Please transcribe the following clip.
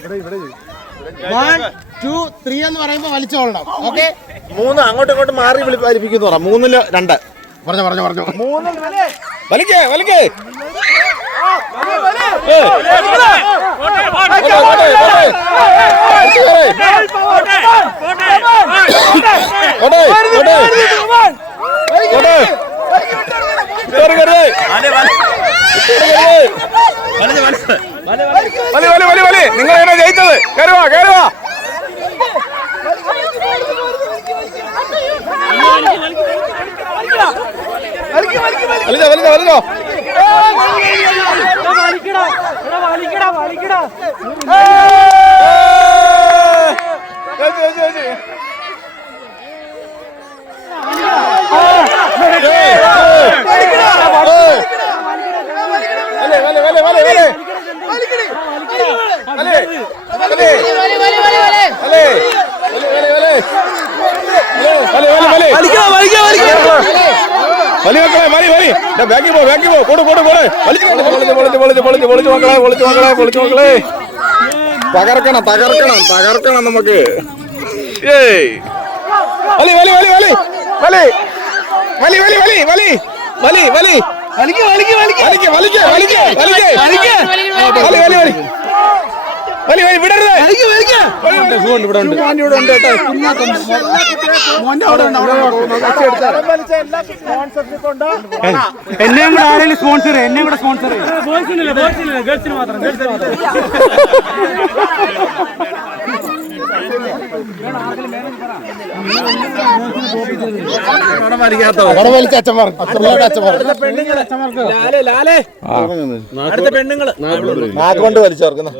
1, 2, 3 എന്ന് പറയുമ്പോ വലിച്ചോളണം. ഓക്കെ, 3 അങ്ങോട്ടും ഇങ്ങോട്ടും മാറി വലിപ്പിക്കുന്നു പറ. 3-ൽ 2. പറഞ്ഞു. 3 വലിക്കേ. നിങ്ങൾ എങ്ങനെ ജയിച്ചത്? കയറുവാ വലിച്ചോ. തകർക്കണം നമുക്ക്. എന്നെയും കൂടെ ആരെങ്കിലും സ്പോൺസർ ഗേൾസിന് മാത്രം നാക്ക് കൊണ്ട് വലിച്ചോർക്കുന്ന